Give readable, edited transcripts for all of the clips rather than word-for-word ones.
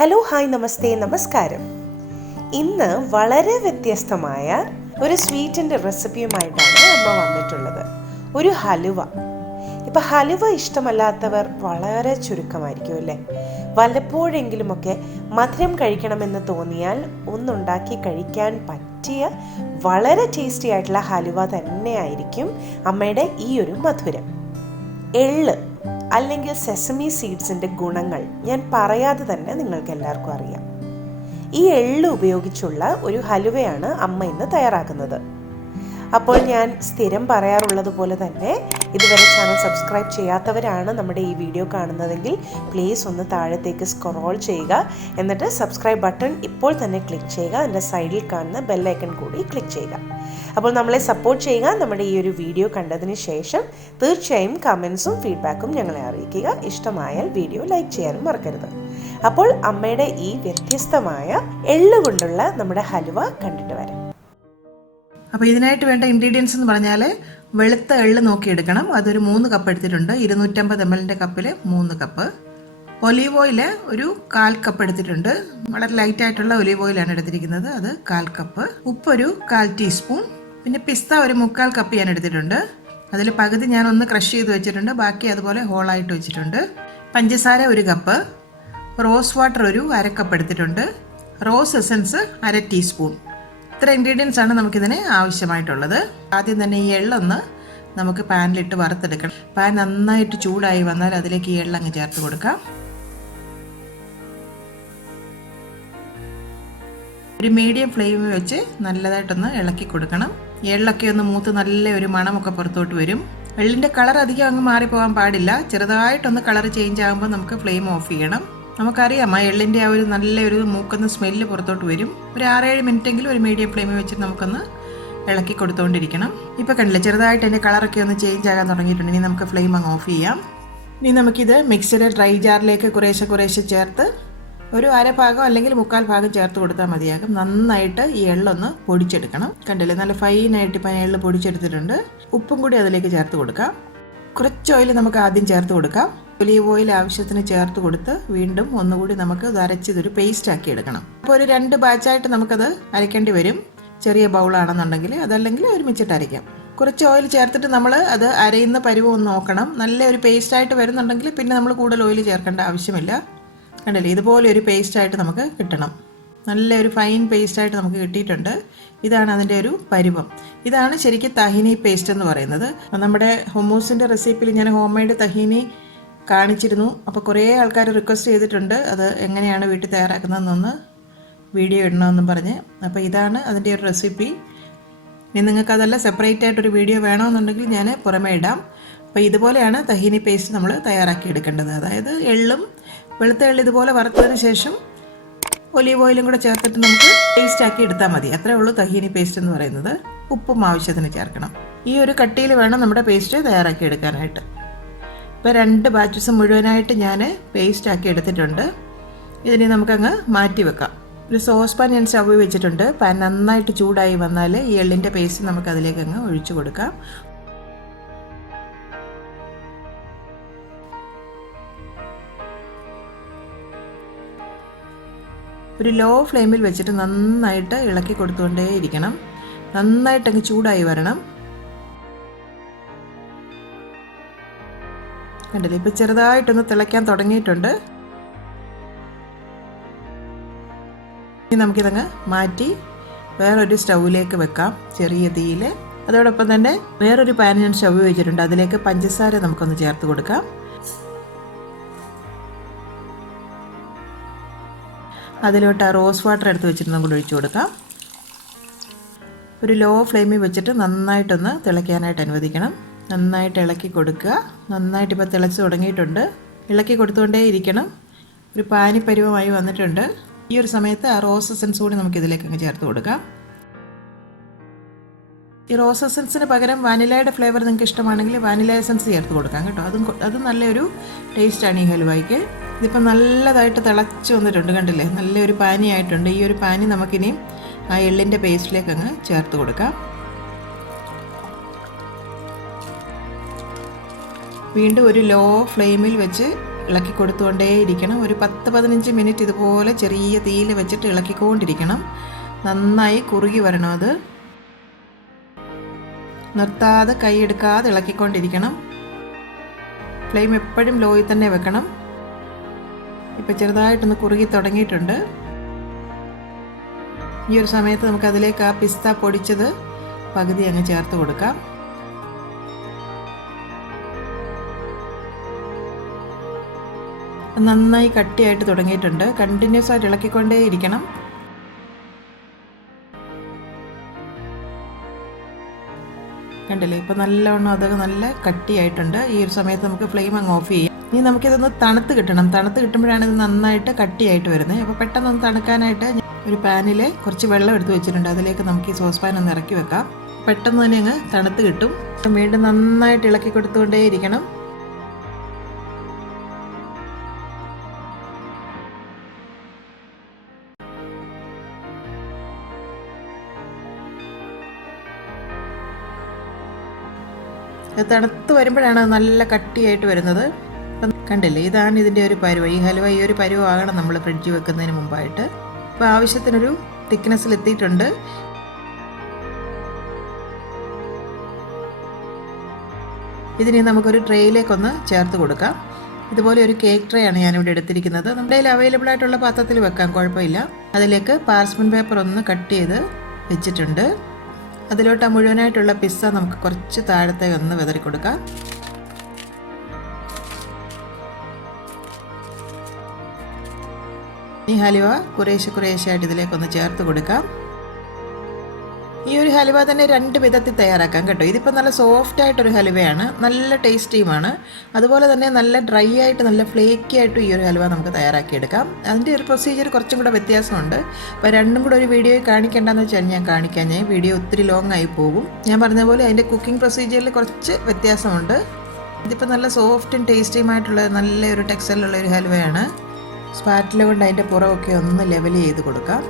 Hello hi നമസ്തേ നമസ്കാരം. ഇന്ന് വളരെ വ്യത്യസ്തമായ ഒരു സ്വീറ്റിൻ്റെ റെസിപ്പിയുമായിട്ടാണ് അമ്മ വന്നിട്ടുള്ളത്. ഒരു ഹലുവ. ഇപ്പം ഹലുവ ഇഷ്ടമല്ലാത്തവർ വളരെ ചുരുക്കമായിരിക്കും അല്ലേ? വല്ലപ്പോഴെങ്കിലുമൊക്കെ മധുരം കഴിക്കണമെന്ന് തോന്നിയാൽ ഒന്നുണ്ടാക്കി കഴിക്കാൻ പറ്റിയ വളരെ ടേസ്റ്റി ആയിട്ടുള്ള ഹലുവ തന്നെയായിരിക്കും അമ്മയുടെ ഈ ഒരു മധുരം. എള്ള് അല്ലെങ്കിൽ സെസമി സീഡ്സിൻ്റെ ഗുണങ്ങൾ ഞാൻ പറയാതെ തന്നെ നിങ്ങൾക്ക് എല്ലാവർക്കും അറിയാം. ഈ എള്ള് ഉപയോഗിച്ചുള്ള ഒരു ഹലുവയാണ് അമ്മ ഇന്ന് തയ്യാറാക്കുന്നത്. അപ്പോൾ ഞാൻ സ്ഥിരം പറയാറുള്ളത് പോലെ തന്നെ ഇതുവരെ ചാനൽ സബ്സ്ക്രൈബ് ചെയ്യാത്തവരാണ് നമ്മുടെ ഈ വീഡിയോ കാണുന്നതെങ്കിൽ പ്ലീസ് ഒന്ന് താഴത്തേക്ക് സ്ക്രോൾ ചെയ്യുക. എന്നിട്ട് സബ്സ്ക്രൈബ് ബട്ടൺ ഇപ്പോൾ തന്നെ ക്ലിക്ക് ചെയ്യുക. അതിൻ്റെ സൈഡിൽ കാണുന്ന ബെല്ലൈക്കൺ കൂടി ക്ലിക്ക് ചെയ്യുക. അപ്പോൾ നമ്മളെ സപ്പോർട്ട് ചെയ്യുക. നമ്മുടെ ഈ ഒരു വീഡിയോ കണ്ടതിന് ശേഷം തീർച്ചയായും കമൻസും ഫീഡ്ബാക്കും ഞങ്ങളെ അറിയിക്കുക. ഇഷ്ടമായാൽ വീഡിയോ ലൈക്ക് ചെയ്യാനും മറക്കരുത്. അപ്പോൾ അമ്മയുടെ ഈ വ്യത്യസ്തമായ എള്ള് കൊണ്ടുള്ള നമ്മുടെ ഹലുവ കണ്ടിട്ട് വരാം. അപ്പോൾ ഇതിനായിട്ട് വേണ്ട ഇൻഗ്രീഡിയൻസ് എന്ന് പറഞ്ഞാൽ വെളുത്ത എള്ള് നോക്കിയെടുക്കണം. അതൊരു 3 കപ്പ് എടുത്തിട്ടുണ്ട്. 250 ml കപ്പിൽ 3 കപ്പ്. ഒലീവ് ഓയിൽ ഒരു 1/4 കപ്പ് എടുത്തിട്ടുണ്ട്. വളരെ ലൈറ്റായിട്ടുള്ള ഒലീവ് ഓയിലാണ് എടുത്തിരിക്കുന്നത്. അത് 1/4 കപ്പ്. ഉപ്പൊരു 1/4 ടീസ്പൂൺ. പിന്നെ പിസ്ത ഒരു 3/4 കപ്പ് ഞാൻ എടുത്തിട്ടുണ്ട്. അതിൽ പകുതി ഞാൻ ഒന്ന് ക്രഷ് ചെയ്ത് വെച്ചിട്ടുണ്ട്. ബാക്കി അതുപോലെ ഹോളായിട്ട് വെച്ചിട്ടുണ്ട്. പഞ്ചസാര 1 കപ്പ്. റോസ് വാട്ടർ ഒരു 1/2 കപ്പ് എടുത്തിട്ടുണ്ട്. Rose essence 1/2 teaspoon. ഇത്ര ഇൻഗ്രീഡിയൻസ് ആണ് നമുക്കിതിന് ആവശ്യമായിട്ടുള്ളത്. ആദ്യം തന്നെ ഈ എള്ളൊന്ന് നമുക്ക് പാനിലിട്ട് വറുത്തെടുക്കണം. പാൻ നന്നായിട്ട് ചൂടായി വന്നാൽ അതിലേക്ക് ഈ എള്ളങ്ങ് ചേർത്ത് കൊടുക്കാം. ഒരു മീഡിയം ഫ്ലെയിമിൽ വെച്ച് നല്ലതായിട്ടൊന്ന് ഇളക്കി കൊടുക്കണം. എള്ളൊക്കെ ഒന്ന് മൂത്ത് നല്ല ഒരു മണമൊക്കെ പുറത്തോട്ട് വരും. എള്ളിൻ്റെ കളർ അധികം അങ്ങ് മാറിപ്പോകാൻ പാടില്ല. ചെറുതായിട്ടൊന്ന് കളർ ചേഞ്ച് ആകുമ്പോൾ നമുക്ക് ഫ്ലെയിം ഓഫ് ചെയ്യണം. നമുക്കറിയാം ആ എള്ളിൻ്റെ ആ ഒരു നല്ലൊരു മൂക്കുന്ന സ്മെല്ല് പുറത്തോട്ട് വരും. ഒരു 6-7 മിനിറ്റെങ്കിലും ഒരു മീഡിയം ഫ്ലെയിമിൽ വെച്ചിട്ട് നമുക്കൊന്ന് ഇളക്കി കൊടുത്തുകൊണ്ടിരിക്കണം. ഇപ്പോൾ കണ്ടില്ലേ, ചെറുതായിട്ട് അതിൻ്റെ കളറൊക്കെ ഒന്ന് ചേഞ്ച് ആകാൻ തുടങ്ങിയിട്ടുണ്ട്. ഇനി നമുക്ക് ഫ്ലെയിം അങ്ങ് ഓഫ് ചെയ്യാം. ഇനി നമുക്കിത് മിക്സിയുടെ ഡ്രൈ ജാറിലേക്ക് കുറേശ്ശെ ചേർത്ത് ഒരു 1/2 ഭാഗം അല്ലെങ്കിൽ 3/4 ഭാഗം ചേർത്ത് കൊടുത്താൽ മതിയാകും. നന്നായിട്ട് ഈ എള്ളൊന്ന് പൊടിച്ചെടുക്കണം. കണ്ടില്ലേ, നല്ല ഫൈനായിട്ട് ഇപ്പം എള്ള് പൊടിച്ചെടുത്തിട്ടുണ്ട്. ഉപ്പും കൂടി അതിലേക്ക് ചേർത്ത് കൊടുക്കാം. കുറച്ച് ഓയിൽ നമുക്ക് ആദ്യം ചേർത്ത് കൊടുക്കാം. ഒലീവ് ഓയിൽ ആവശ്യത്തിന് ചേർത്ത് കൊടുത്ത് വീണ്ടും ഒന്നുകൂടി നമുക്ക് ഇത് അരച്ചിതൊരു പേസ്റ്റ് ആക്കി എടുക്കണം. അപ്പോൾ ഒരു 2 ബാച്ചായിട്ട് നമുക്കത് അരയ്ക്കേണ്ടി വരും. ചെറിയ ബൗളാണെന്നുണ്ടെങ്കിൽ, അതല്ലെങ്കിൽ ഒരുമിച്ചിട്ട് അരയ്ക്കാം. കുറച്ച് ഓയിൽ ചേർത്തിട്ട് നമ്മൾ അത് അരയുന്ന പരുവം ഒന്ന് നോക്കണം. നല്ല ഒരു പേസ്റ്റായിട്ട് വരുന്നുണ്ടെങ്കിൽ പിന്നെ നമ്മൾ കൂടുതൽ ഓയിൽ ചേർക്കേണ്ട ആവശ്യമില്ല. കണ്ടില്ലേ, ഇതുപോലെ ഒരു പേസ്റ്റായിട്ട് നമുക്ക് കിട്ടണം. നല്ലൊരു ഫൈൻ പേസ്റ്റായിട്ട് നമുക്ക് കിട്ടിയിട്ടുണ്ട്. ഇതാണ് അതിൻ്റെ ഒരു പരുവം. ഇതാണ് ശരിക്കും തഹിനി പേസ്റ്റ് എന്ന് പറയുന്നത്. നമ്മുടെ ഹുമൂസിൻ്റെ റെസിപ്പിയിൽ ഞാൻ ഹോം മെയ്ഡ് തഹീനി കാണിച്ചിരുന്നു. അപ്പോൾ കുറേ ആൾക്കാർ റിക്വസ്റ്റ് ചെയ്തിട്ടുണ്ട് അത് എങ്ങനെയാണ് വീട്ടിൽ തയ്യാറാക്കുന്നതെന്നൊന്ന് വീഡിയോ ഇടണമെന്നും പറഞ്ഞ്. അപ്പോൾ ഇതാണ് അതിൻ്റെ ഒരു റെസിപ്പി. ഇനി നിങ്ങൾക്ക് അതല്ല സെപ്പറേറ്റ് ആയിട്ടൊരു വീഡിയോ വേണമെന്നുണ്ടെങ്കിൽ ഞാൻ പുറമേ ഇടാം. അപ്പോൾ ഇതുപോലെയാണ് തഹീനി പേസ്റ്റ് നമ്മൾ തയ്യാറാക്കി എടുക്കേണ്ടത്. അതായത് എള്ളും വെളുത്ത എള്ള് ഇതുപോലെ വറുത്തതിന് ശേഷം ഒലീവ് ഓയിലും കൂടെ ചേർത്തിട്ട് നമുക്ക് പേസ്റ്റ് ആക്കി എടുത്താൽ മതി. അത്രേ ഉള്ളൂ തഹീനി പേസ്റ്റ് എന്ന് പറയുന്നത്. ഉപ്പും ആവശ്യത്തിന് ചേർക്കണം. ഈ ഒരു കട്ടിയിൽ വേണം നമ്മുടെ പേസ്റ്റ് തയ്യാറാക്കി എടുക്കാനായിട്ട്. ഇപ്പോൾ 2 ബാച്ചസ് മുഴുവനായിട്ട് ഞാൻ പേസ്റ്റ് ആക്കി എടുത്തിട്ടുണ്ട്. ഇതിനെ നമുക്കങ്ങ് മാറ്റി വെക്കാം. ഒരു സോസ് പാൻ ഞാൻ സ്റ്റവ് വെച്ചിട്ടുണ്ട്. പാൻ നന്നായിട്ട് ചൂടായി വന്നാൽ ഈ എള്ളിൻ്റെ പേസ്റ്റ് നമുക്ക് അതിലേക്ക് അങ്ങ് ഒഴിച്ചു കൊടുക്കാം. ഒരു ലോ ഫ്ലെയിമിൽ വെച്ചിട്ട് നന്നായിട്ട് ഇളക്കി കൊടുത്തുകൊണ്ടേ ഇരിക്കണം. നന്നായിട്ടങ്ങ് ചൂടായി വരണം. കണ്ടില്ലേ, ഇപ്പോൾ ചെറുതായിട്ടൊന്ന് തിളയ്ക്കാൻ തുടങ്ങിയിട്ടുണ്ട്. ഇനി നമുക്കിതങ്ങ് മാറ്റി വേറൊരു സ്റ്റൗവിലേക്ക് വെക്കാം, ചെറിയ തീയിൽ. അതോടൊപ്പം തന്നെ വേറൊരു പാൻ ഞാൻ സ്റ്റവ് വെച്ചിട്ടുണ്ട്. അതിലേക്ക് പഞ്ചസാര നമുക്കൊന്ന് ചേർത്ത് കൊടുക്കാം. അതിലോട്ട് ആ റോസ് വാട്ടർ എടുത്ത് വെച്ചിട്ട് നമുക്ക് ഒഴിച്ചു കൊടുക്കാം. ഒരു ലോ ഫ്ലെയിമിൽ വെച്ചിട്ട് നന്നായിട്ടൊന്ന് തിളയ്ക്കാനായിട്ട് അനുവദിക്കണം. നന്നായിട്ട് ഇളക്കി കൊടുക്കുക. നന്നായിട്ട് ഇപ്പോൾ തിളച്ച് തുടങ്ങിയിട്ടുണ്ട്. ഇളക്കി കൊടുത്തുകൊണ്ടേ ഇരിക്കണം. ഒരു പാനിപ്പരുവമായി വന്നിട്ടുണ്ട്. ഈ ഒരു സമയത്ത് ആ റോസ് എസൻസ് കൂടി നമുക്ക് ഇതിലേക്ക് അങ്ങ് ചേർത്ത് കൊടുക്കാം. ഈ റോസ് എസൻസിന് പകരം വാനിലയുടെ ഫ്ലേവർ നിങ്ങൾക്ക് ഇഷ്ടമാണെങ്കിൽ വാനില എസൻസ് ചേർത്ത് കൊടുക്കാം കേട്ടോ. അതും നല്ലൊരു ടേസ്റ്റാണ് ഈ ഹലുവയ്ക്ക്. ഇതിപ്പോൾ നല്ലതായിട്ട് തിളച്ച് വന്നിട്ടുണ്ട്. കണ്ടില്ലേ, നല്ലൊരു പാനിയായിട്ടുണ്ട്. ഈ ഒരു പാനി നമുക്കിനി ആ എള്ളിൻ്റെ പേസ്റ്റിലേക്ക് അങ്ങ് ചേർത്ത് കൊടുക്കാം. വീണ്ടും ഒരു ലോ ഫ്ലെയിമിൽ വെച്ച് ഇളക്കി കൊടുത്തുകൊണ്ടേയിരിക്കണം. ഒരു 10-15 മിനിറ്റ് ഇതുപോലെ ചെറിയ തീയിൽ വെച്ചിട്ട് ഇളക്കിക്കൊണ്ടിരിക്കണം. നന്നായി കുറുകി വരണം. അത് നിർത്താതെ കൈയെടുക്കാതെ ഇളക്കിക്കൊണ്ടിരിക്കണം. ഫ്ലെയിം എപ്പോഴും ലോയിൽ തന്നെ വെക്കണം. ഇപ്പോൾ ചെറുതായിട്ടൊന്ന് കുറുകി തുടങ്ങിയിട്ടുണ്ട്. ഈ ഒരു സമയത്ത് നമുക്ക് അതിലേക്ക് ആ പിസ്ത പൊടിച്ചത് പകുതി അങ്ങ് ചേർത്ത് കൊടുക്കാം. നന്നായി കട്ടിയായിട്ട് തുടങ്ങിയിട്ടുണ്ട്. കണ്ടിന്യൂസ് ആയിട്ട് ഇളക്കിക്കൊണ്ടേ ഇരിക്കണം. കണ്ടില്ലേ, ഇപ്പോൾ നല്ലവണ്ണം അത് നല്ല കട്ടിയായിട്ടുണ്ട്. ഈ ഒരു സമയത്ത് നമുക്ക് ഫ്ലെയിം അങ്ങ് ഓഫ് ചെയ്യാം. ഇനി നമുക്കിതൊന്ന് തണുത്ത് കിട്ടണം. തണുത്ത് കിട്ടുമ്പോഴാണ് ഇത് നന്നായിട്ട് കട്ടിയായിട്ട് വരുന്നത്. അപ്പോൾ പെട്ടെന്നൊന്ന് തണുക്കാനായിട്ട് ഒരു പാനിൽ കുറച്ച് വെള്ളം എടുത്ത് വെച്ചിട്ടുണ്ട്. അതിലേക്ക് നമുക്ക് ഈ സോസ് പാൻ ഒന്ന് ഇറക്കി വെക്കാം. പെട്ടെന്ന് തന്നെ അങ്ങ് തണുത്ത് കിട്ടും. വീണ്ടും നന്നായിട്ട് ഇളക്കി കൊടുത്തുകൊണ്ടേ ഇരിക്കണം. തണുത്ത് വരുമ്പോഴാണ് നല്ല കട്ടിയായിട്ട് വരുന്നത്. അപ്പം കണ്ടില്ലേ, ഇതാണ് ഇതിൻ്റെ ഒരു പരുവ. ഈ ഹലുവ ഈ ഒരു പരുവാകണം നമ്മൾ ഫ്രിഡ്ജിൽ വെക്കുന്നതിന് മുമ്പായിട്ട്. അപ്പോൾ ആവശ്യത്തിനൊരു തിക്നെസ്സിൽ എത്തിയിട്ടുണ്ട്. ഇതിനെ നമുക്കൊരു ട്രേയിലേക്കൊന്ന് ചേർത്ത് കൊടുക്കാം. ഇതുപോലെ ഒരു കേക്ക് ട്രേ ആണ് ഞാനിവിടെ എടുത്തിരിക്കുന്നത്. നമ്മുടെ കയ്യിൽ അവൈലബിൾ ആയിട്ടുള്ള പാത്രത്തിൽ വെക്കാം, കുഴപ്പമില്ല. അതിലേക്ക് പാർച്ച്മെൻറ്റ് പേപ്പർ ഒന്ന് കട്ട് ചെയ്ത് വെച്ചിട്ടുണ്ട്. അതിലോട്ട് ആ മുഴുവനായിട്ടുള്ള പിസ്സ നമുക്ക് കുറച്ച് താഴത്തേക്ക് ഒന്ന് വിതറി കൊടുക്കാം. ഈ ഹലുവ കുറേശ്ശെയായിട്ട് ഇതിലേക്കൊന്ന് ചേർത്ത് കൊടുക്കാം. ഈ ഒരു ഹലുവ തന്നെ 2 വിധത്തിൽ തയ്യാറാക്കാം കേട്ടോ. ഇതിപ്പോൾ നല്ല സോഫ്റ്റ് ആയിട്ടൊരു ഹലുവയാണ്, നല്ല ടേസ്റ്റിയുമാണ്. അതുപോലെ തന്നെ നല്ല ഡ്രൈ ആയിട്ട് നല്ല ഫ്ലേക്കി ആയിട്ടും ഈ ഒരു ഹലുവ നമുക്ക് തയ്യാറാക്കിയെടുക്കാം. അതിൻ്റെ ഒരു പ്രൊസീജിയർ കുറച്ചും കൂടെ വ്യത്യാസമുണ്ട്. അപ്പോൾ രണ്ടും കൂടെ ഒരു വീഡിയോയിൽ കാണിക്കേണ്ടെന്ന് വെച്ചാൽ ഞാൻ കാണിക്കാൻ വീഡിയോ ഒത്തിരി ലോങ് ആയി പോകും. ഞാൻ പറഞ്ഞ പോലെ അതിൻ്റെ കുക്കിംഗ് പ്രൊസീജിയറിൽ കുറച്ച് വ്യത്യാസമുണ്ട്. ഇതിപ്പോൾ നല്ല സോഫ്റ്റും ടേസ്റ്റിയുമായിട്ടുള്ള നല്ലൊരു ടെക്സ്ചറിലുള്ള ഒരു ഹലുവയാണ്. സ്പാറ്റില കൊണ്ട് അതിൻ്റെ പുറമൊക്കെ ഒന്ന് ലെവൽ ചെയ്ത് കൊടുക്കാം.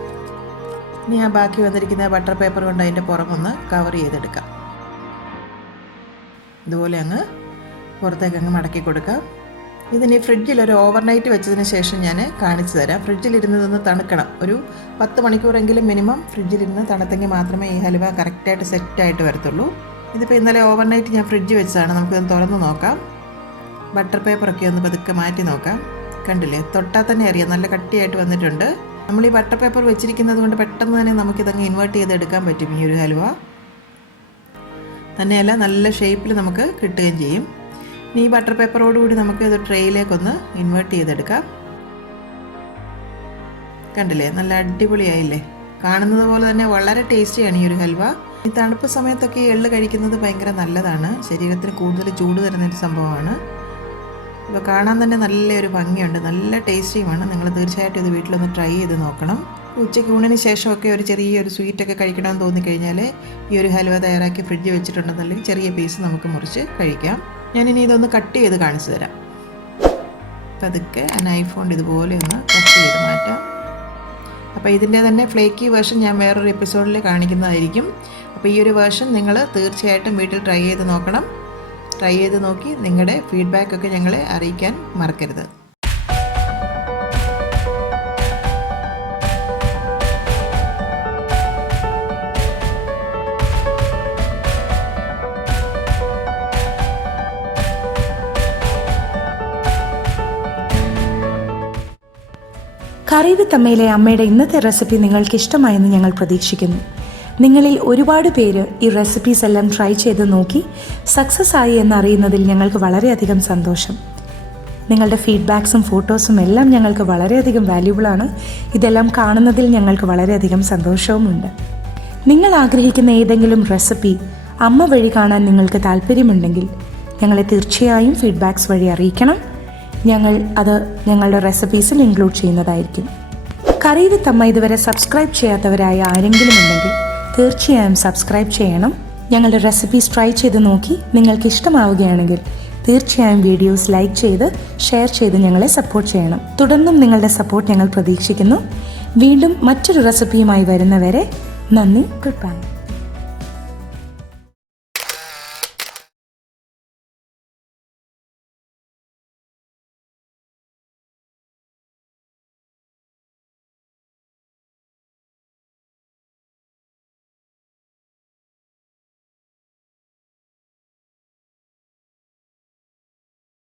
ഇനി ആ ബാക്കി വന്നിരിക്കുന്ന ബട്ടർ പേപ്പർ കൊണ്ട് അതിൻ്റെ പുറമൊന്ന് കവർ ചെയ്തെടുക്കാം. ഇതുപോലെ അങ്ങ് പുറത്തേക്ക് അങ്ങ് മടക്കി കൊടുക്കാം. ഇതിന് ഫ്രിഡ്ജിൽ ഒരു ഓവർനൈറ്റ് വെച്ചതിന് ശേഷം ഞാൻ കാണിച്ചു തരാം. ഫ്രിഡ്ജിലിരുന്നതൊന്ന് തണുക്കണം. ഒരു 10 മണിക്കൂറെങ്കിലും മിനിമം ഫ്രിഡ്ജിലിരുന്ന് തണുത്തെങ്കിൽ മാത്രമേ ഈ ഹലുവ കറക്റ്റായിട്ട് സെറ്റായിട്ട് വരത്തുള്ളൂ. ഇതിപ്പോൾ ഇന്നലെ ഓവർനൈറ്റ് ഞാൻ ഫ്രിഡ്ജ് വെച്ചതാണ്. നമുക്കിതൊന്ന് തുറന്ന് നോക്കാം. ബട്ടർ പേപ്പറൊക്കെ ഒന്ന് പതുക്കെ മാറ്റി നോക്കാം. കണ്ടില്ലേ, തൊട്ടാൽ തന്നെ അറിയാം നല്ല കട്ടിയായിട്ട് വന്നിട്ടുണ്ട്. നമ്മൾ ഈ ബട്ടർ പേപ്പർ വെച്ചിരിക്കുന്നത് കൊണ്ട് പെട്ടെന്ന് തന്നെ നമുക്കിതങ്ങ് ഇൻവേർട്ട് ചെയ്തെടുക്കാൻ പറ്റും ഈ ഒരു ഹലുവ. തന്നെയല്ല നല്ല ഷേപ്പിൽ നമുക്ക് കിട്ടുകയും ചെയ്യും. ഇനി ഈ ബട്ടർ പേപ്പറോടുകൂടി നമുക്ക് ഇത് ട്രേയിലേക്കൊന്ന് ഇൻവേർട്ട് ചെയ്തെടുക്കാം. കണ്ടില്ലേ, നല്ല അടിപൊളിയായില്ലേ. കാണുന്നത് പോലെ തന്നെ വളരെ ടേസ്റ്റിയാണ് ഈ ഒരു ഹൽവ. ഈ തണുപ്പ് സമയത്തൊക്കെ ഈ എള്ള് കഴിക്കുന്നത് ഭയങ്കര നല്ലതാണ്. ശരീരത്തിന് കൂടുതൽ ചൂട് തരുന്നൊരു സംഭവമാണ്. ഇപ്പോൾ കാണാൻ തന്നെ നല്ലൊരു ഭംഗിയുണ്ട്, നല്ല ടേസ്റ്റിയുമാണ്. നിങ്ങൾ തീർച്ചയായിട്ടും ഇത് വീട്ടിലൊന്ന് ട്രൈ ചെയ്ത് നോക്കണം. ഉച്ചയ്ക്ക് ഊണിന് ശേഷമൊക്കെ ഒരു ചെറിയൊരു സ്വീറ്റൊക്കെ കഴിക്കണമെന്ന് തോന്നിക്കഴിഞ്ഞാൽ ഈ ഒരു ഹലുവ തയ്യാറാക്കി ഫ്രിഡ്ജ് വെച്ചിട്ടുണ്ടെന്നുണ്ടെങ്കിൽ ചെറിയ പീസ് നമുക്ക് മുറിച്ച് കഴിക്കാം. ഞാനിനി ഇതൊന്ന് കട്ട് ചെയ്ത് കാണിച്ചു തരാം. പതുക്കെ നൈഫ് കൊണ്ട് ഇതുപോലെ ഒന്ന് കട്ട് ചെയ്ത് മാറ്റാം. അപ്പോൾ ഇതിൻ്റെ തന്നെ ഫ്ലേക്കി വേർഷൻ ഞാൻ വേറൊരു എപ്പിസോഡിൽ കാണിക്കുന്നതായിരിക്കും. അപ്പോൾ ഈ ഒരു വേർഷൻ നിങ്ങൾ തീർച്ചയായിട്ടും വീട്ടിൽ ട്രൈ ചെയ്ത് നോക്കണം. ട്രൈ ചെയ്ത് നോക്കി നിങ്ങളുടെ ഫീഡ്ബാക്കൊക്കെ ഞങ്ങളെ അറിയിക്കാൻ മറക്കരുത്. കറി വിത്ത് അമ്മയിലെ അമ്മയുടെ ഇന്നത്തെ റെസിപ്പി നിങ്ങൾക്ക് ഇഷ്ടമായെന്ന് ഞങ്ങൾ പ്രതീക്ഷിക്കുന്നു. നിങ്ങളിൽ ഒരുപാട് പേര് ഈ റെസിപ്പീസ് എല്ലാം ട്രൈ ചെയ്ത് നോക്കി സക്സസ് ആയി എന്നറിയുന്നതിൽ ഞങ്ങൾക്ക് വളരെയധികം സന്തോഷം. നിങ്ങളുടെ ഫീഡ്ബാക്സും ഫോട്ടോസും എല്ലാം ഞങ്ങൾക്ക് വളരെയധികം വാല്യൂബിളാണ്. ഇതെല്ലാം കാണുന്നതിൽ ഞങ്ങൾക്ക് വളരെയധികം സന്തോഷവുമുണ്ട്. നിങ്ങൾ ആഗ്രഹിക്കുന്ന ഏതെങ്കിലും റെസിപ്പി അമ്മ വഴി കാണാൻ നിങ്ങൾക്ക് താല്പര്യമുണ്ടെങ്കിൽ ഞങ്ങളെ തീർച്ചയായും ഫീഡ്ബാക്സ് വഴി അറിയിക്കണം. ഞങ്ങൾ അത് ഞങ്ങളുടെ റെസിപ്പീസിൽ ഇൻക്ലൂഡ് ചെയ്യുന്നതായിരിക്കും. കറി വിത്ത് അമ്മ ഇതുവരെ സബ്സ്ക്രൈബ് ചെയ്യാത്തവരായ ആരെങ്കിലും ഉണ്ടെങ്കിൽ തീർച്ചയായും സബ്സ്ക്രൈബ് ചെയ്യണം. ഞങ്ങളുടെ റെസിപ്പീസ് ട്രൈ ചെയ്ത് നോക്കി നിങ്ങൾക്ക് ഇഷ്ടമാവുകയാണെങ്കിൽ തീർച്ചയായും വീഡിയോസ് ലൈക്ക് ചെയ്ത് ഷെയർ ചെയ്ത് ഞങ്ങളെ സപ്പോർട്ട് ചെയ്യണം. തുടർന്നും നിങ്ങളുടെ സപ്പോർട്ട് ഞങ്ങൾ പ്രതീക്ഷിക്കുന്നു. വീണ്ടും മറ്റൊരു റെസിപ്പിയുമായി വരുന്നവരെ നന്ദി. Good bye.